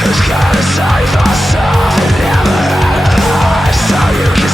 Who's gonna save us all? Never had a heart, so you can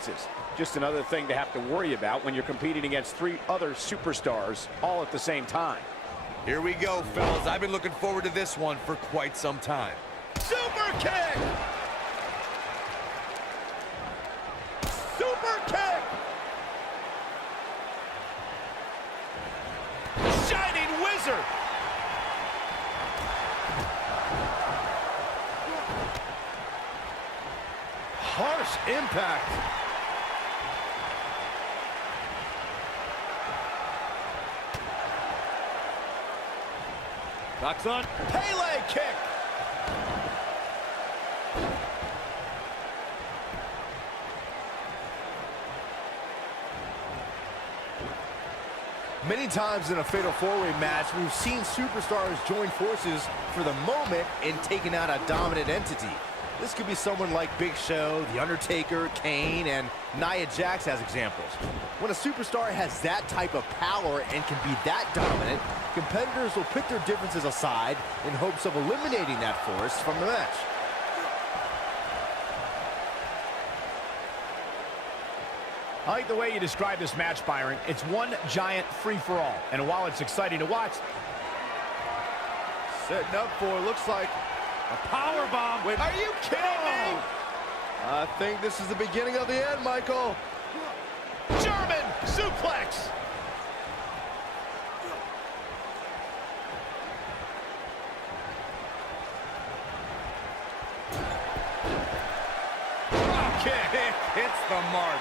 consequences. Just another thing to have to worry about when you're competing against 3 other superstars all at the same time. Here we go, fellas. I've been looking forward to this one for quite some time. Super kick! Super kick! Shining Wizard! Harsh impact. Knocks on. Pele kick! Many times in a fatal four-way match, we've seen superstars join forces for the moment in taking out a dominant entity. This could be someone like Big Show, The Undertaker, Kane, and Nia Jax as examples. When a superstar has that type of power and can be that dominant, competitors will put their differences aside in hopes of eliminating that force from the match. I like the way you describe this match, Byron. It's one giant free-for-all. And while it's exciting to watch... Setting up for, looks like, a power bomb. Wait, are you kidding me? I think this is the beginning of the end, Michael. German suplex. Drop kick. Hits the mark.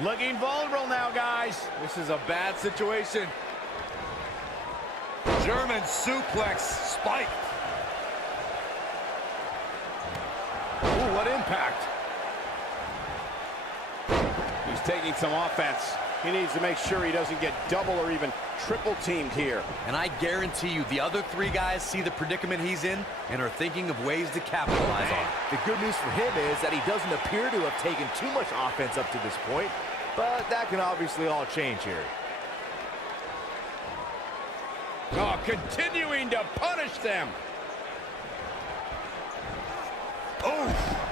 Looking vulnerable now, guys. This is a bad situation. German suplex spiked. Ooh, what impact. He's taking some offense. He needs to make sure he doesn't get double or even triple teamed here. And I guarantee you the other 3 guys see the predicament he's in and are thinking of ways to capitalize on it. The good news for him is that he doesn't appear to have taken too much offense up to this point, but that can obviously all change here. Oh, continuing to punish them. Oh!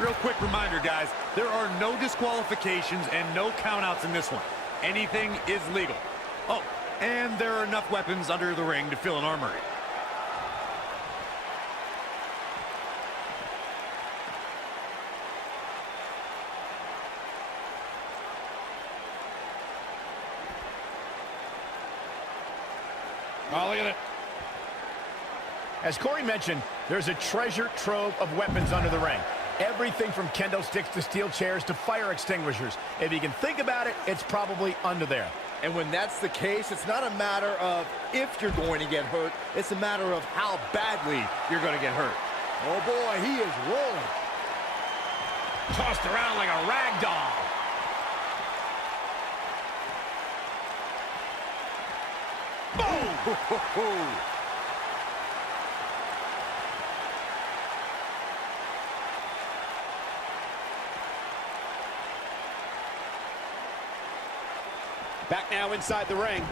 Real quick reminder, guys, there are no disqualifications and no countouts in this one. Anything is legal. Oh, and there are enough weapons under the ring to fill an armory. Oh, look at it. As Corey mentioned, there's a treasure trove of weapons under the ring. Everything from kendo sticks to steel chairs to fire extinguishers. If you can think about it, it's probably under there. And when that's the case, it's not a matter of if you're going to get hurt, it's a matter of how badly you're going to get hurt. Oh boy, he is rolling. Tossed around like a rag doll. Boom! Back now inside the ring.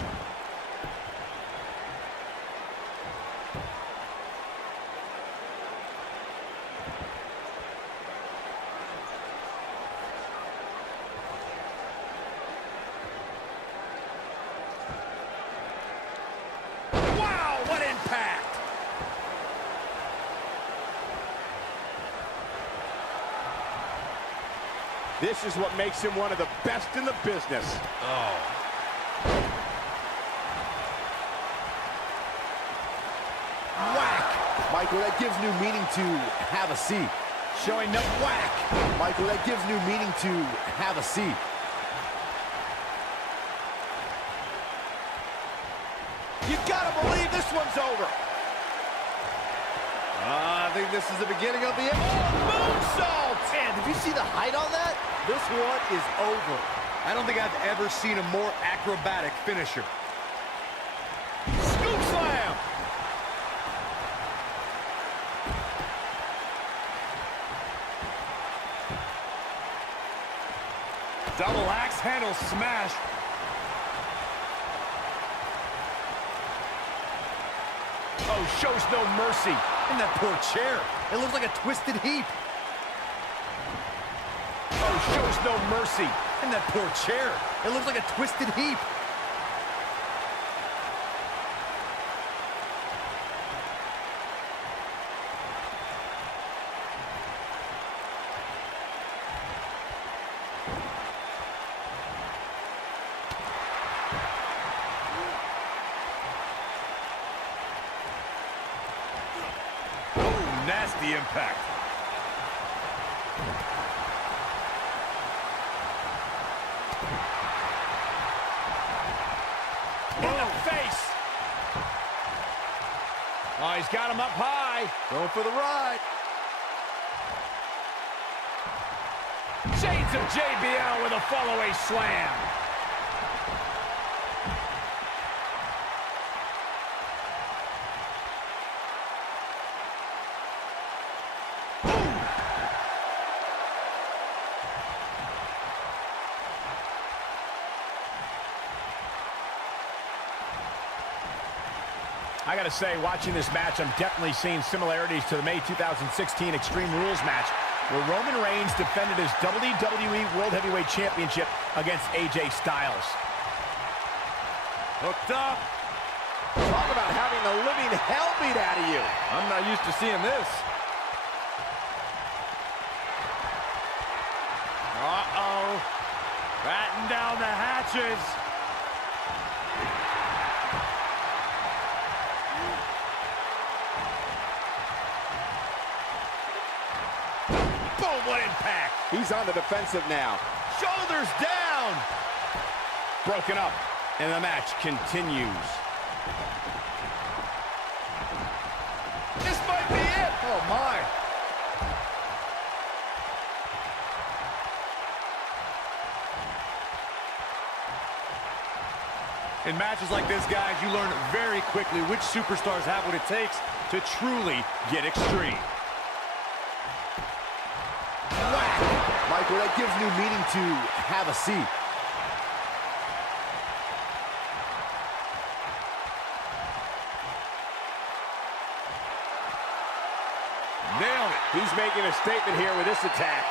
Wow, what impact! This is what makes him one of the best in the business. Oh. Michael, that gives new meaning to have a seat. Showing no whack. Michael, that gives new meaning to have a seat. You gotta believe this one's over. I think this is the beginning of the end. Oh, moonsault! Man, did you see the height on that? This one is over. I don't think I've ever seen a more acrobatic finisher. Scoop slam! Double axe handle smash. Oh, shows no mercy. And that poor chair. It looks like a twisted heap. Oh, shows no mercy. And that poor chair. It looks like a twisted heap. Nasty impact. In the face. Oh, he's got him up high. Going for the ride. Shades of JBL with a follow-away slam. I gotta say, watching this match, I'm definitely seeing similarities to the May 2016 Extreme Rules match, where Roman Reigns defended his WWE World Heavyweight Championship against AJ Styles. Hooked up. Talk about having the living hell beat out of you. I'm not used to seeing this. Uh-oh. Batten down the hatches. Boom, what impact. He's on the defensive now. Shoulders down. Broken up, and the match continues. This might be it. Oh, my. In matches like this, guys, you learn very quickly which superstars have what it takes to truly get extreme. Michael, that gives new meaning to have a seat. Nailed it. He's making a statement here with this attack.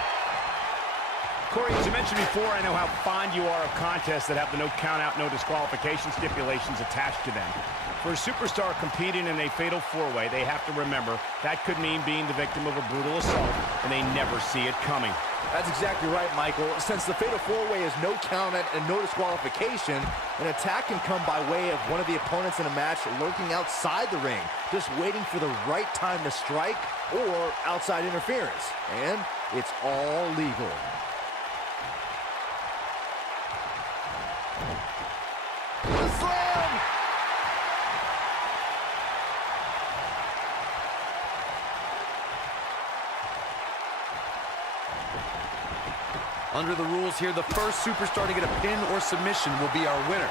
Corey, as you mentioned before, I know how fond you are of contests that have the no count-out, no disqualification stipulations attached to them. For a superstar competing in a fatal four-way, they have to remember that could mean being the victim of a brutal assault, and they never see it coming. That's exactly right, Michael. Since the fatal four-way is no count-out and no disqualification, an attack can come by way of one of the opponents in a match lurking outside the ring, just waiting for the right time to strike or outside interference. And it's all legal. Slam! Under the rules here, the first superstar to get a pin or submission will be our winner.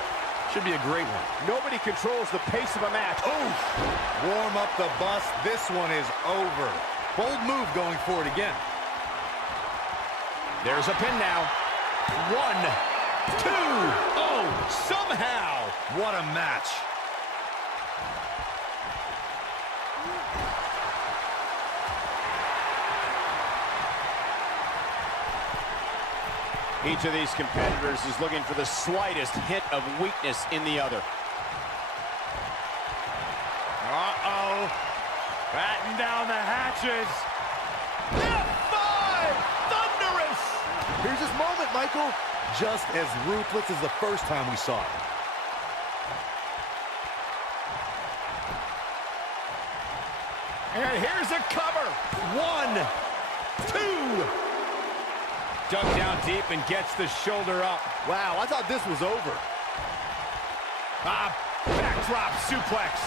Should be a great one. Nobody controls the pace of a match. Oh! Warm up the bus. This one is over. Bold move going forward again. There's a pin now. 1, 2. Oh, somehow. What a match. Each of these competitors is looking for the slightest hint of weakness in the other. Uh-oh. Batten down the hatches. F5! Thunderous! Here's his moment, Michael. Just as ruthless as the first time we saw it. And here's a cover. 1, 2. Dug down deep and gets the shoulder up. Wow, I thought this was over. Backdrop suplex.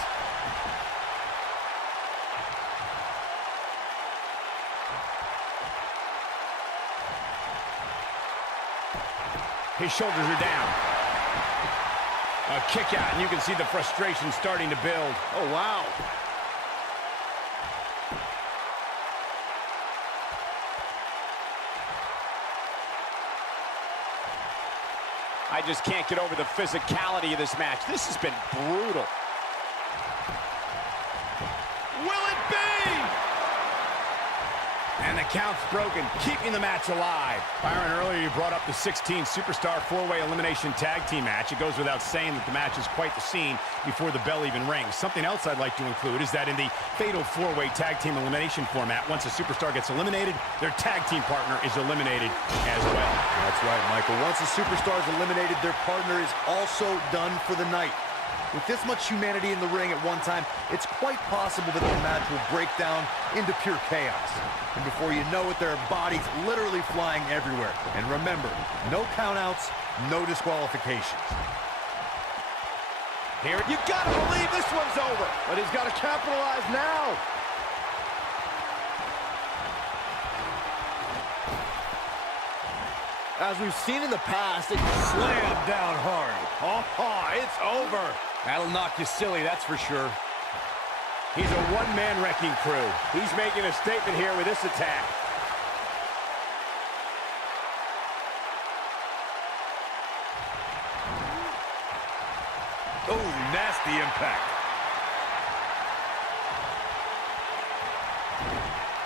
His shoulders are down. A kick out, and you can see the frustration starting to build. Oh, wow. I just can't get over the physicality of this match. This has been brutal. Will it be? And the count's broken, keeping the match alive. Byron, earlier you brought up the 16 Superstar 4-way elimination tag team match. It goes without saying that the match is quite the scene before the bell even rings. Something else I'd like to include is that in the Fatal 4-way tag team elimination format, once a superstar gets eliminated, their tag team partner is eliminated as well. That's right, Michael. Once a superstar is eliminated, their partner is also done for the night. With this much humanity in the ring at one time, it's quite possible that the match will break down into pure chaos. And before you know it, there are bodies literally flying everywhere. And remember, no countouts, no disqualifications. Here, you gotta believe this one's over, but he's gotta capitalize now. As we've seen in the past, it Slammed down hard. oh, it's over. That'll knock you silly, that's for sure. He's a one-man wrecking crew. He's making a statement here with this attack. Oh, nasty impact.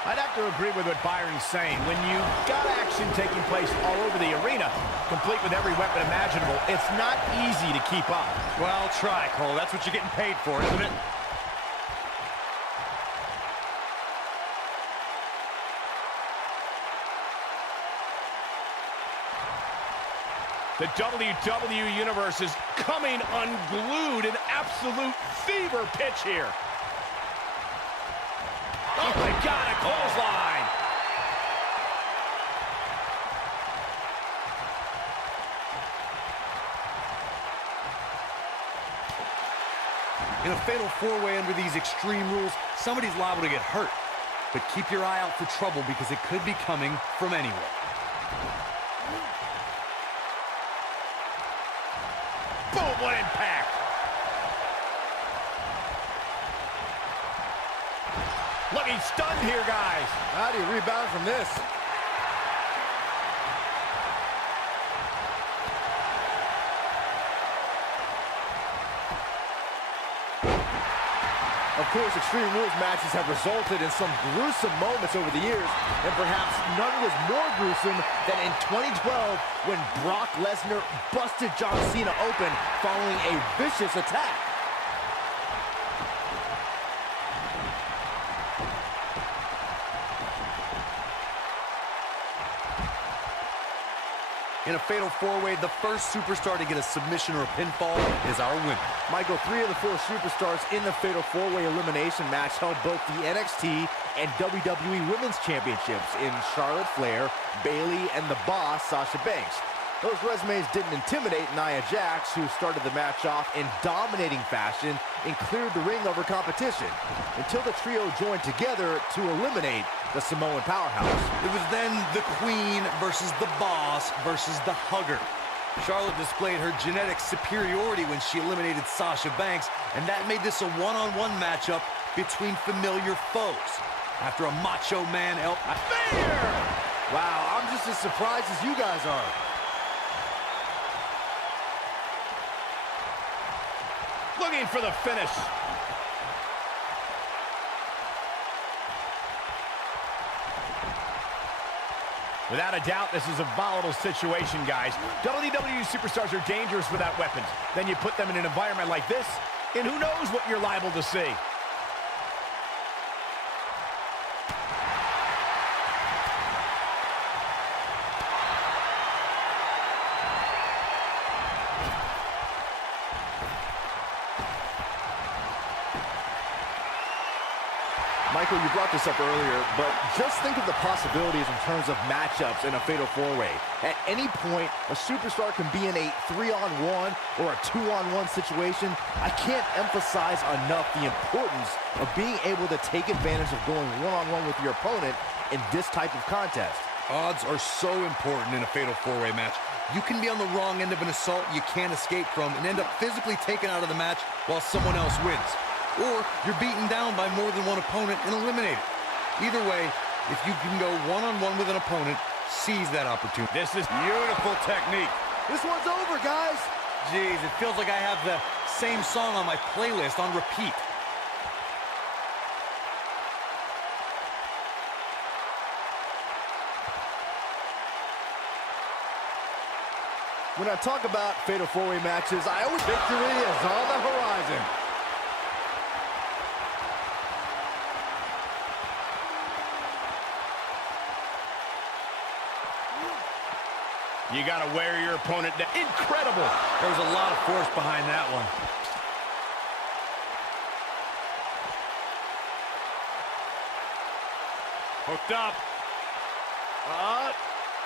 I'd have to agree with what Byron's saying. When you got action taking place all over the arena, complete with every weapon imaginable, it's not easy to keep up. Well, try, Cole. That's what you're getting paid for, isn't it? The WWE Universe is coming unglued, an absolute fever pitch here. Oh my God, a clothesline. In a fatal four-way under these extreme rules, somebody's liable to get hurt. But keep your eye out for trouble because it could be coming from anywhere. Boom, what impact. Looking stunned here, guys. How do you rebound from this? Of course, Extreme Rules matches have resulted in some gruesome moments over the years, and perhaps none was more gruesome than in 2012 when Brock Lesnar busted John Cena open following a vicious attack. In a fatal four-way, the first superstar to get a submission or a pinfall is our winner. Michael, 3 of the 4 superstars in the Fatal 4-Way Elimination match held both the NXT and WWE Women's Championships in Charlotte Flair, Bayley, and the Boss, Sasha Banks. Those resumes didn't intimidate Nia Jax, who started the match off in dominating fashion and cleared the ring over competition, until the trio joined together to eliminate the Samoan powerhouse. It was then the Queen versus the Boss versus the Hugger. Charlotte displayed her genetic superiority when she eliminated Sasha Banks, and that made this a one-on-one matchup between familiar foes. After a Macho Man Spear! Wow, I'm just as surprised as you guys are. Looking for the finish. Without a doubt, this is a volatile situation, guys. WWE superstars are dangerous without weapons. Then you put them in an environment like this, and who knows what you're liable to see. Michael, you brought this up earlier, but just think of the possibilities in terms of matchups in a Fatal 4-Way. At any point, a superstar can be in a 3-on-1 or a 2-on-1 situation. I can't emphasize enough the importance of being able to take advantage of going one-on-one with your opponent in this type of contest. Odds are so important in a Fatal 4-Way match. You can be on the wrong end of an assault you can't escape from and end up physically taken out of the match while someone else wins. Or you're beaten down by more than one opponent and eliminated. Either way, if you can go one-on-one with an opponent, seize that opportunity. This is beautiful technique. This one's over, guys. Jeez, it feels like I have the same song on my playlist on repeat. When I talk about Fatal 4-Way matches, I always victory is on the horizon. You got to wear your opponent down. Incredible. There was a lot of force behind that one. Hooked up.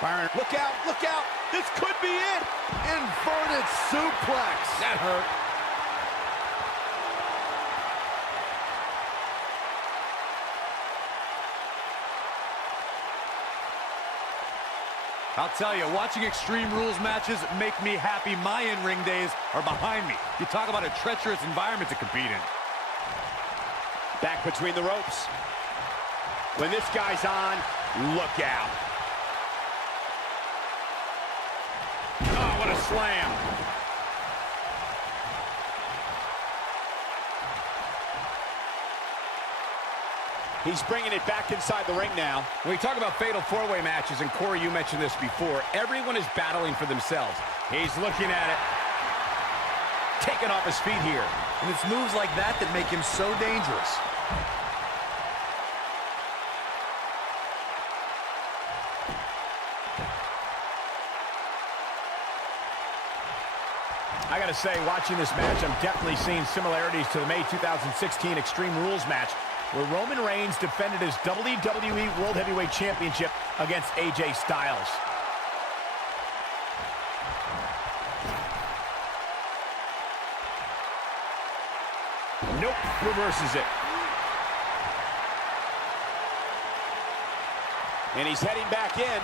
Byron. Look out, look out. This could be it. Inverted suplex. That hurt. I'll tell you, watching Extreme Rules matches make me happy my in-ring days are behind me. You talk about a treacherous environment to compete in. Back between the ropes. When this guy's on, look out. Oh, what a slam. He's bringing it back inside the ring now. When we talk about Fatal 4-Way matches, and Corey, you mentioned this before, everyone is battling for themselves. He's looking at it. Taking off his feet here. And it's moves like that that make him so dangerous. I gotta say, watching this match, I'm definitely seeing similarities to the May 2016 Extreme Rules match, where Roman Reigns defended his WWE World Heavyweight Championship against AJ Styles. Nope, reverses it. And he's heading back in.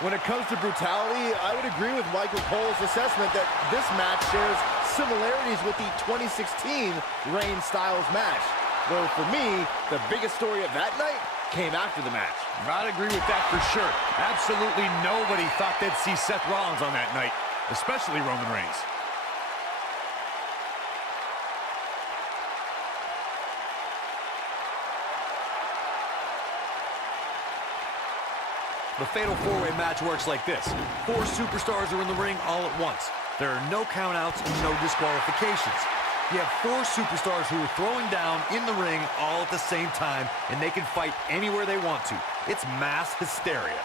When it comes to brutality, I would agree with Michael Cole's assessment that this match shares similarities with the 2016 Reigns-Styles match. Though for me, the biggest story of that night came after the match. I'd agree with that for sure. Absolutely nobody thought they'd see Seth Rollins on that night, especially Roman Reigns. The Fatal 4-Way match works like this. 4 superstars are in the ring all at once. There are no countouts and no disqualifications. You have 4 superstars who are throwing down in the ring all at the same time, and they can fight anywhere they want to. It's mass hysteria.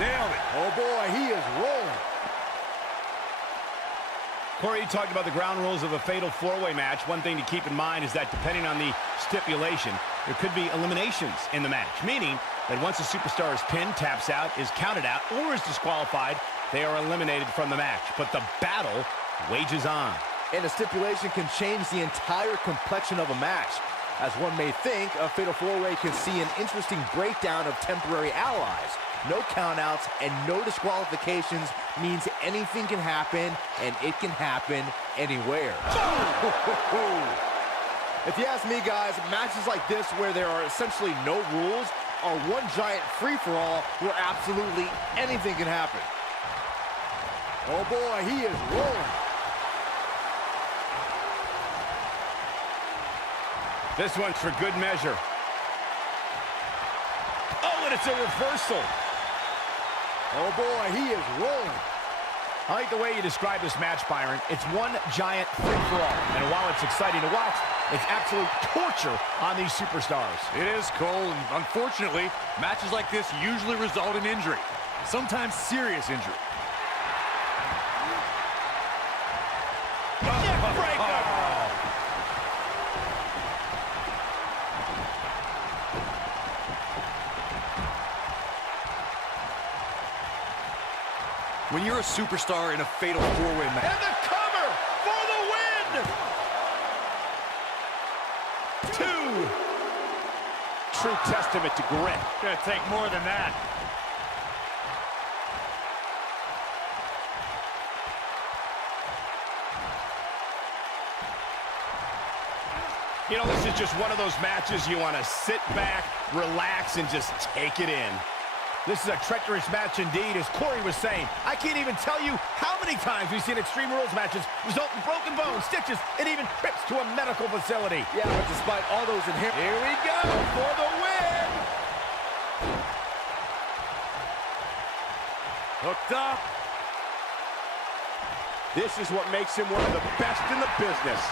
Nailed it. Oh boy, he is rolling. Corey, you talked about the ground rules of a Fatal 4-Way match. One thing to keep in mind is that depending on the stipulation, there could be eliminations in the match, meaning that once a superstar is pinned, taps out, is counted out, or is disqualified, they are eliminated from the match. But the battle wages on. And a stipulation can change the entire complexion of a match. As one may think, a Fatal 4-Way can see an interesting breakdown of temporary allies. No countouts and no disqualifications means anything can happen, and it can happen anywhere. If you ask me, guys, matches like this where there are essentially no rules are one giant free-for-all where absolutely anything can happen. Oh boy, he is rolling. This one's for good measure. Oh, and it's a reversal. Oh boy, he is rolling. I like the way you describe this match, Byron. It's one giant free-for-all. And while it's exciting to watch, it's absolute torture on these superstars. It is, Cole, and unfortunately, matches like this usually result in injury. Sometimes serious injury. When you're a superstar in a Fatal 4-Way match. And the cover for the win! 2. True testament to grit. Gonna take more than that. You know, this is just one of those matches you want to sit back, relax, and just take it in. This is a treacherous match indeed, as Corey was saying. I can't even tell you how many times we've seen Extreme Rules matches result in broken bones, stitches, and even trips to a medical facility. Yeah, but despite all those inherent... Here we go for the win! Hooked up. This is what makes him one of the best in the business.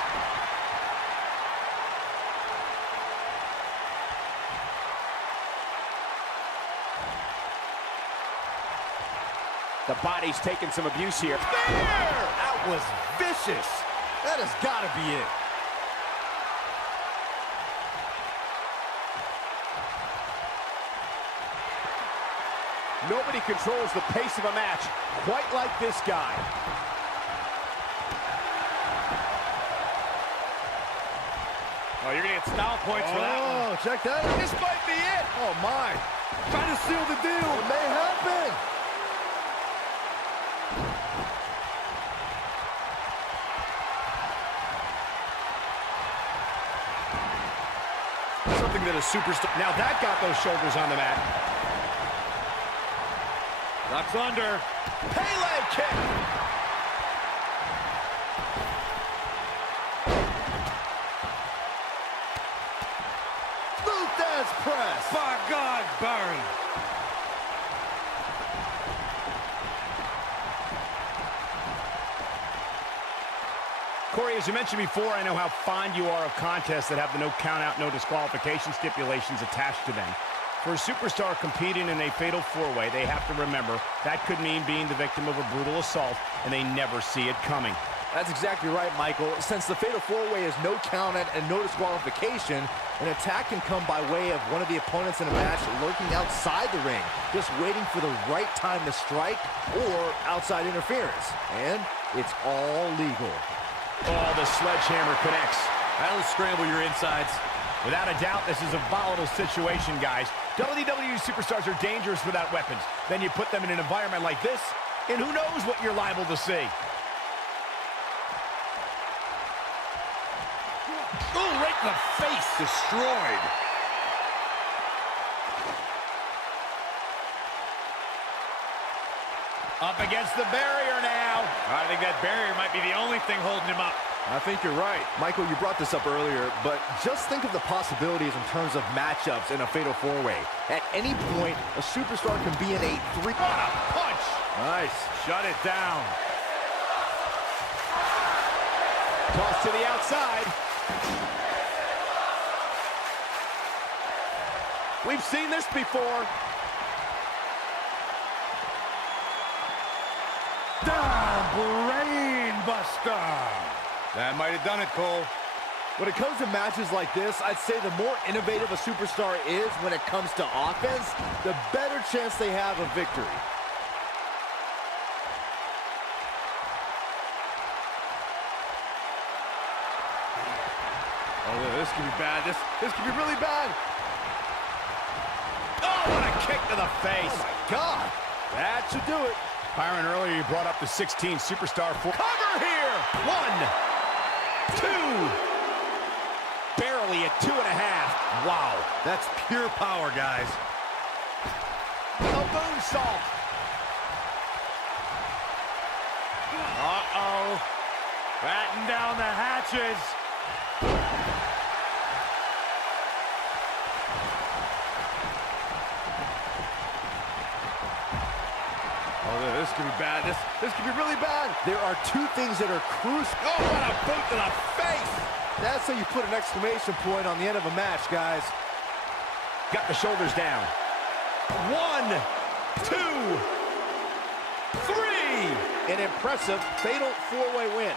The body's taking some abuse here. There! That was vicious. That has got to be it. Nobody controls the pace of a match quite like this guy. Oh, you're going to get style points for that one. Oh, check that out. This might be it. Oh, my. Trying to seal the deal. It may happen. Something that a superstar... Now that got those shoulders on the mat. Ducks under. Pele kick. Luthez press. By God, Barry. Corey, as you mentioned before, I know how fond you are of contests that have the no count-out, no disqualification stipulations attached to them. For a superstar competing in a fatal four-way, they have to remember that could mean being the victim of a brutal assault, and they never see it coming. That's exactly right, Michael. Since the fatal four-way is no count-out and no disqualification, an attack can come by way of one of the opponents in a match lurking outside the ring, just waiting for the right time to strike or outside interference. And it's all legal. Oh, the sledgehammer connects. That'll scramble your insides. Without a doubt, this is a volatile situation, guys. WWE superstars are dangerous without weapons. Then you put them in an environment like this, and who knows what you're liable to see. Oh, right in the face. Destroyed. Up against the barrier now. I think that barrier might be the only thing holding him up. I think you're right. Michael, you brought this up earlier, but just think of the possibilities in terms of matchups in a fatal four-way. At any point, a superstar can be in a three... What a punch. Nice. Shut it down. Toss to the outside. We've seen this before. Down, brain buster. That might have done it, Cole. When it comes to matches like this, I'd say the more innovative a superstar is when it comes to offense, the better chance they have of victory. Oh, this could be bad. This could be really bad. Oh, what a kick to the face. Oh, my God. That should do it. Byron, earlier you brought up the 16 superstar for cover here. 1, 2. Barely at 2.5. Wow. That's pure power, guys. A moonsault. Uh-oh. Batten down the hatches. Oh, this could be bad. This could be really bad. There are two things that are crucial. Oh, what a boot to the face. That's how you put an exclamation point on the end of a match, guys. Got the shoulders down. 1, 2, 3. An impressive fatal four-way win.